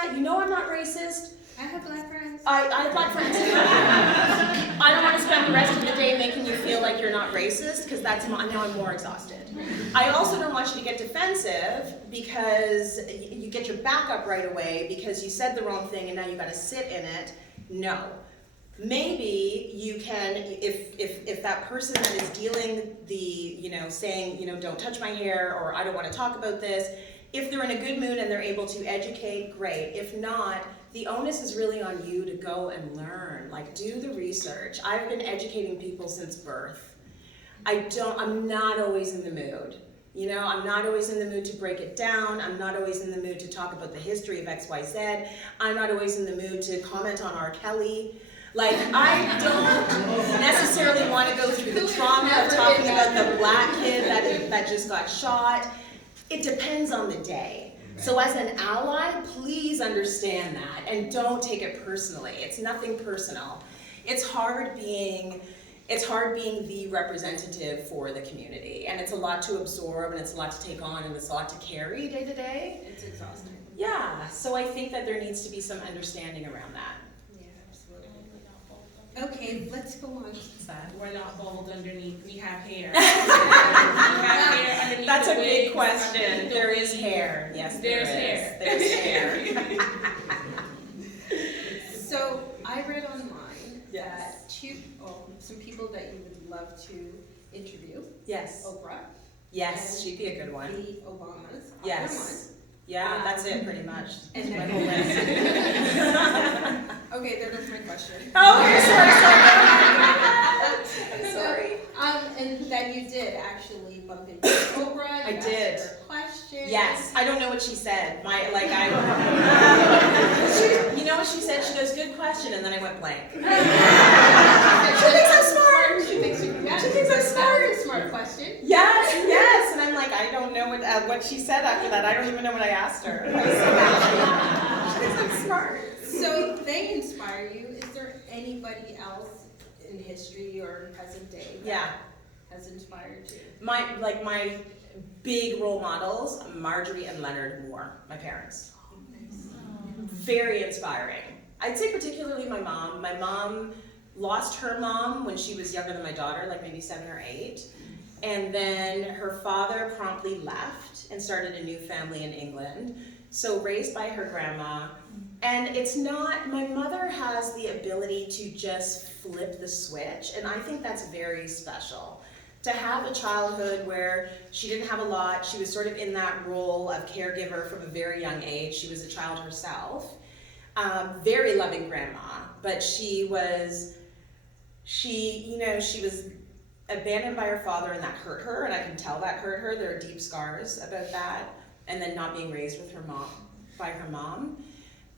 that. You know I'm not racist. I have black friends. I have black friends too. I don't want to spend the rest of the day making you feel like you're not racist, because now I'm more exhausted. I also don't want you to get defensive because you get your back up right away because you said the wrong thing and now you've got to sit in it. No. Maybe you can, if that person that is dealing saying, don't touch my hair, or I don't want to talk about this, if they're in a good mood and they're able to educate, great. If not, the onus is really on you to go and learn, like do the research. I've been educating people since birth. I'm not always in the mood. I'm not always in the mood to break it down. I'm not always in the mood to talk about the history of XYZ. I'm not always in the mood to comment on R. Kelly. Like, I don't necessarily want to go through the trauma of talking about the black kid that just got shot. It depends on the day. So as an ally, please understand that and don't take it personally. It's nothing personal. It's hard being the representative for the community, and it's a lot to absorb, and it's a lot to take on, and it's a lot to carry day to day. It's exhausting. Yeah, so I think that there needs to be some understanding around that. Yeah, absolutely. Okay, let's go on. What's that? We're not bald underneath. We have hair. We have hair underneath. That's the a big wigs, question. underneath the There is weave. hair. Yes, There's there hair. is. There's hair. So I read online Yes. that some people that you would love to interview. Yes. Oprah. Yes, and she'd be a good one. The Obamas. Yes. Yeah, that's it pretty much. And My then- whole list. Okay, there goes my question. Oh, sorry. And that you did actually bump into Oprah. I You asked did. her questions. Yes, I don't know what she said. You know what she said? She goes, "Good question," and then I went blank. She thinks I'm smart. She thinks I'm smart. That was a smart question. Yes, and I'm like, I don't know what she said after that. I don't even know what I asked her. She thinks I'm smart. So they inspire you. Is there anybody else in history or present day that Yeah. has inspired you? My big role models, Marjorie and Leonard Moore, my parents. Very inspiring. I'd say particularly my mom. My mom lost her mom when she was younger than my daughter, like maybe 7 or 8. And then her father promptly left and started a new family in England. So raised by her grandma. And my mother has the ability to just flip the switch. And I think that's very special. To have a childhood where she didn't have a lot, she was sort of in that role of caregiver from a very young age. She was a child herself. Very loving grandma, but she was abandoned by her father, and that hurt her, and I can tell that hurt her. There are deep scars about that, and then not being raised with by her mom.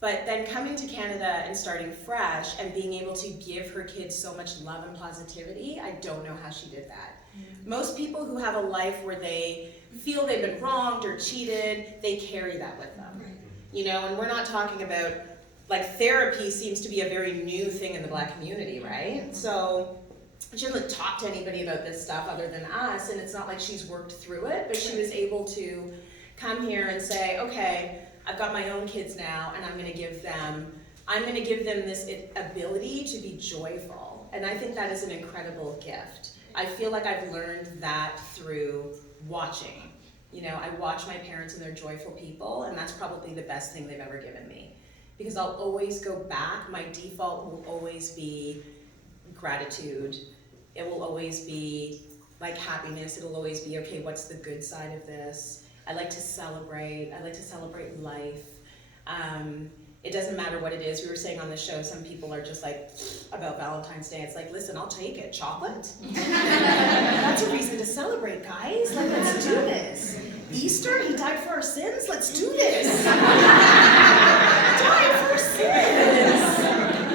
But then coming to Canada and starting fresh and being able to give her kids so much love and positivity, I don't know how she did that. Most people who have a life where they feel they've been wronged or cheated, they carry that with them. And we're not talking about, like, therapy seems to be a very new thing in the Black community, right? So she doesn't talk to anybody about this stuff other than us, and it's not like she's worked through it, but she was able to come here and say, okay, I've got my own kids now, and I'm gonna give them this ability to be joyful. And I think that is an incredible gift. I feel like I've learned that through watching. I watch my parents and they're joyful people, and that's probably the best thing they've ever given me. Because I'll always go back, my default will always be gratitude. It will always be like happiness. It'll always be, okay, what's the good side of this? I like to celebrate. I like to celebrate life. It doesn't matter what it is. We were saying on the show, some people are just like, about Valentine's Day, it's like, listen, I'll take it. Chocolate? That's a reason to celebrate, guys. Like, let's do this. Easter, he died for our sins? Let's do this. Died for our sins.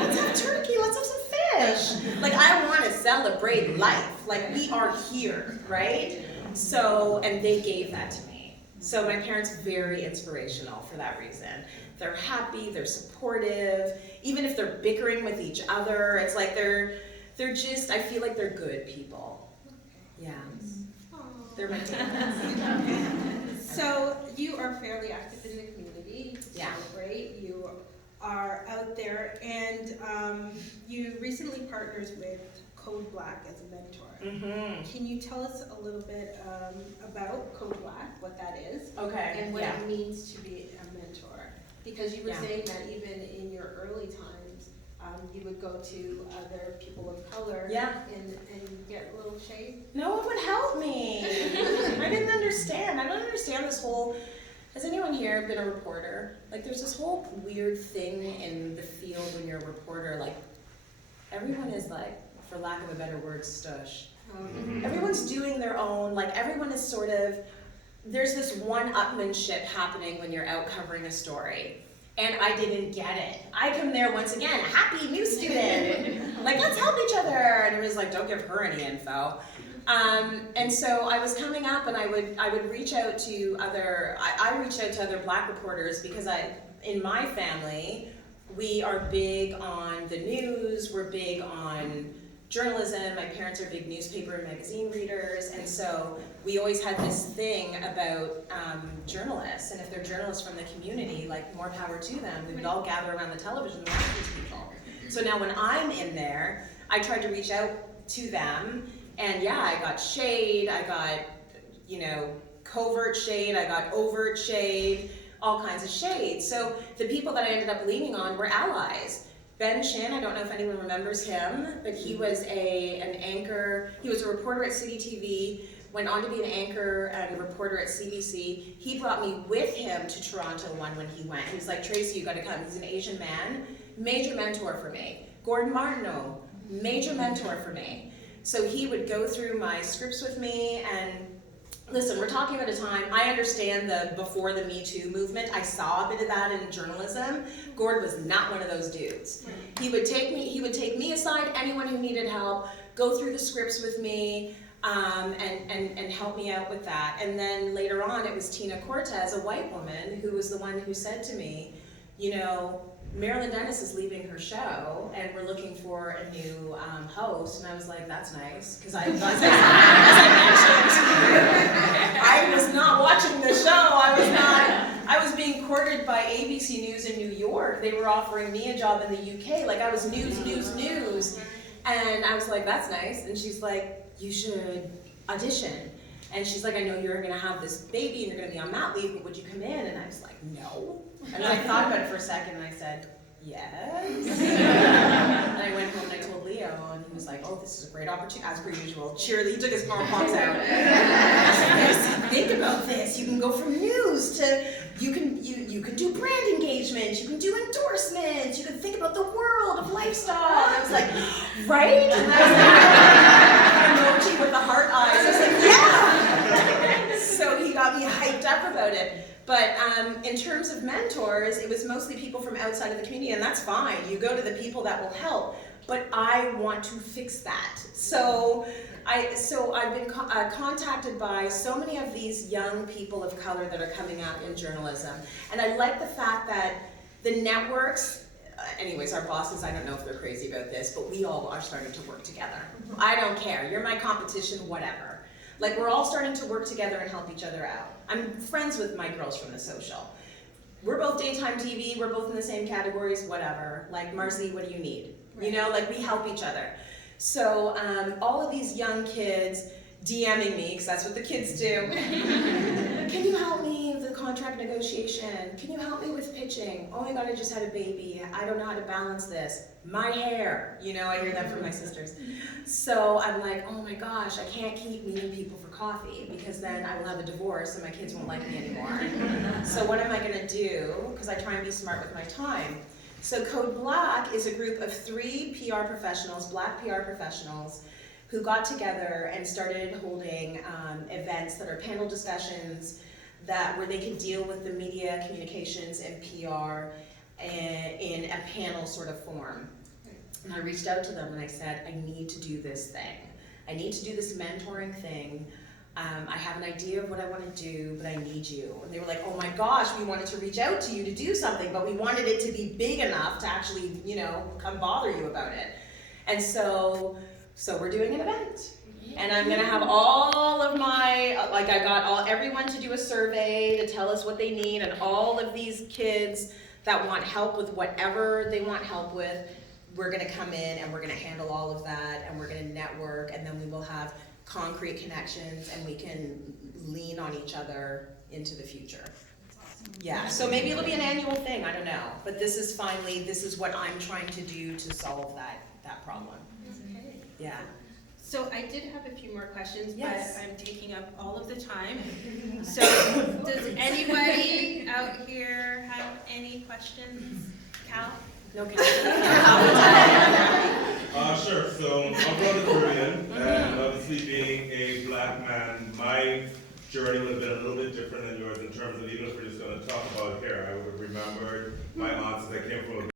Let's have turkey. Let's have some fish. Like, I want to celebrate life. Like, we are here, right? So, and they gave that to me. So my parents, very inspirational for that reason. They're happy, they're supportive, even if they're bickering with each other, it's like they're just, I feel like they're good people. Yeah. They're my parents. So you are fairly active in the community. You Yeah. celebrate. You out there, and you recently partners with Code Black as a mentor. Mm-hmm. Can you tell us a little bit about Code Black, what that is, Okay. and what yeah. it means to be a mentor? Because you were Yeah. saying that even in your early times, you would go to other people of color Yeah. and get a little shade. No one would help me. I didn't understand. I don't understand this whole. Has anyone here been a reporter? Like, there's this whole weird thing in the field when you're a reporter. Like, everyone is like, for lack of a better word, stush. Everyone's doing their own. Like, everyone is sort of. There's this one-upmanship happening when you're out covering a story. And I didn't get it. I come there once again, a happy new student. Like, let's help each other. And it was like, don't give her any info. And so I was coming up, and I would reach out to other. I reached out to other Black reporters because in my family, we are big on the news. We're big on journalism. My parents are big newspaper and magazine readers, and so we always had this thing about journalists, and if they're journalists from the community, like, more power to them. We would all gather around the television and watch these people. So now when I'm in there, I tried to reach out to them, and yeah, I got shade, I got, covert shade, I got overt shade, all kinds of shade. So the people that I ended up leaning on were allies. Ben Shin, I don't know if anyone remembers him, but he was an anchor. He was a reporter at City TV, went on to be an anchor and reporter at CBC. He brought me with him to Toronto when he went. He was like, Tracy, you gotta come. He's an Asian man, major mentor for me. Gordon Martineau, major mentor for me. So he would go through my scripts with me, and listen, we're talking about a time, I understand the before the Me Too movement. I saw a bit of that in journalism. Gord was not one of those dudes. He would take me aside, anyone who needed help, go through the scripts with me, and help me out with that. And then later on, it was Tina Cortez, a white woman, who was the one who said to me, Marilyn Dennis is leaving her show, and we're looking for a new host. And I was like, that's nice, because as I mentioned, I was not watching the show. I was being courted by ABC News in New York. They were offering me a job in the UK. Like, I was news. And I was like, that's nice. And she's like, you should audition. And she's like, I know you're gonna have this baby and you're gonna be on mat leave, but would you come in? And I was like, no. And then I thought about it for a second, and I said, yes. And I went home and I told Leo, and he was like, oh, this is a great opportunity, as per usual. Cheerily, he took his pom-poms out. I said, think about this. You can go from news to, you can do brand engagement, you can do endorsements, you can think about the world of lifestyle. And I was like, right? And I was like, emoji with the heart eyes. I was like, yeah. So he got me hyped up about it. But in terms of mentors, it was mostly people from outside of the community, and that's fine. You go to the people that will help. But I want to fix that. So I've been contacted by so many of these young people of color that are coming up in journalism. And I like the fact that the networks, anyways, our bosses, I don't know if they're crazy about this, but we all are starting to work together. I don't care. You're my competition, whatever. Like, we're all starting to work together and help each other out. I'm friends with my girls from The Social. We're both daytime TV, we're both in the same categories, whatever. Like, Marcy, what do you need? Right. Like, we help each other. So all of these young kids DMing me, because that's what the kids do. Can you help me with the contract negotiation? Can you help me with pitching? Oh my God, I just had a baby. I don't know how to balance this. My hair, I hear that from my sisters. So I'm like, oh my gosh, I can't keep meeting people for coffee, because then I will have a divorce and my kids won't like me anymore. So what am I gonna do? Because I try and be smart with my time. So Code Black is a group of 3 PR professionals, Black PR professionals, who got together and started holding events that are panel discussions where they can deal with the media, communications, and PR in a panel sort of form. And I reached out to them and I said, I need to do this thing. I need to do this mentoring thing. I have an idea of what I want to do, but I need you. And they were like, oh my gosh, we wanted to reach out to you to do something, but we wanted it to be big enough to actually, come bother you about it. And so we're doing an event. And I'm gonna have all of my, I got everyone to do a survey to tell us what they need, and all of these kids that want help with whatever they want help with, we're gonna come in and we're gonna handle all of that, and we're gonna network, and then we will have concrete connections, and we can lean on each other into the future. Yeah, so maybe it'll be an annual thing, I don't know, but this is what I'm trying to do to solve that problem. Okay. Yeah. So I did have a few more questions, Yes. but I'm taking up all of the time. So does anybody out here have any questions? Cal? No Sure. So I'm from the Caribbean, and obviously being a black man, my journey would have been a little bit different than yours in terms of, even if we're just going to talk about hair, I would have remembered my aunts that came from a